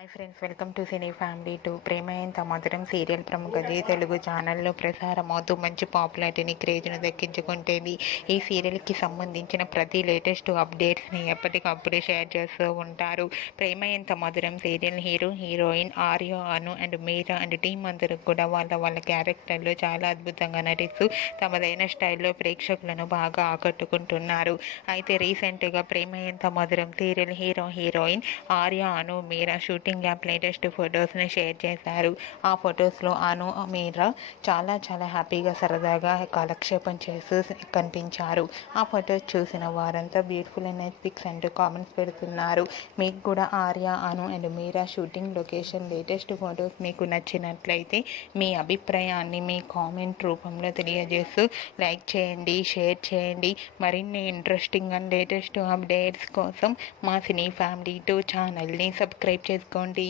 Hi friends, welcome to cine family two. Prema Entha Madhuram serial ప్రముఖ G Telugu ఛానల్లో ప్రసారమవుతూ మంచి పాపులారిటీని, క్రేజ్ను దక్కించుకుంటేది. ఈ సీరియల్కి సంబంధించిన ప్రతి లేటెస్ట్ అప్డేట్స్ని ఎప్పటికప్పుడు షేర్ చేస్తూ ఉంటారు. ప్రేమ Entha Madhuram serial hero, heroine Arya, Anu and Meera and team అందరూ కూడా వాళ్ళ క్యారెక్టర్లో చాలా అద్భుతంగా నటిస్తూ తమదైన స్టైల్లో ప్రేక్షకులను బాగా ఆకట్టుకుంటున్నారు. అయితే రీసెంట్గా ప్రేమ Entha Madhuram serial hero, heroine Arya, అను, మీరా షూటింగ్ యాప్ లేటెస్ట్ ఫొటోస్ని షేర్ చేశారు. ఆ ఫొటోస్లో అను, మీరా చాలా హ్యాపీగా సరదాగా కాలక్షేపం చేస్తూ కనిపించారు. ఆ ఫొటోస్ చూసిన వారంతా బ్యూటిఫుల్ అండ్ నైస్ పిక్స్ అంటూ కామెంట్స్ పెడుతున్నారు. మీకు కూడా Arya, Anu and Meera shooting location latest photos మీకు నచ్చినట్లయితే మీ అభిప్రాయాన్ని మీ కామెంట్ రూపంలో తెలియజేస్తూ లైక్ చేయండి, షేర్ చేయండి. మరిన్ని ఇంట్రెస్టింగ్ అండ్ లేటెస్ట్ అప్డేట్స్ కోసం మా సినీ ఫ్యామిలీ టూ ఛానల్ని సబ్స్క్రైబ్ చేసుకోండి.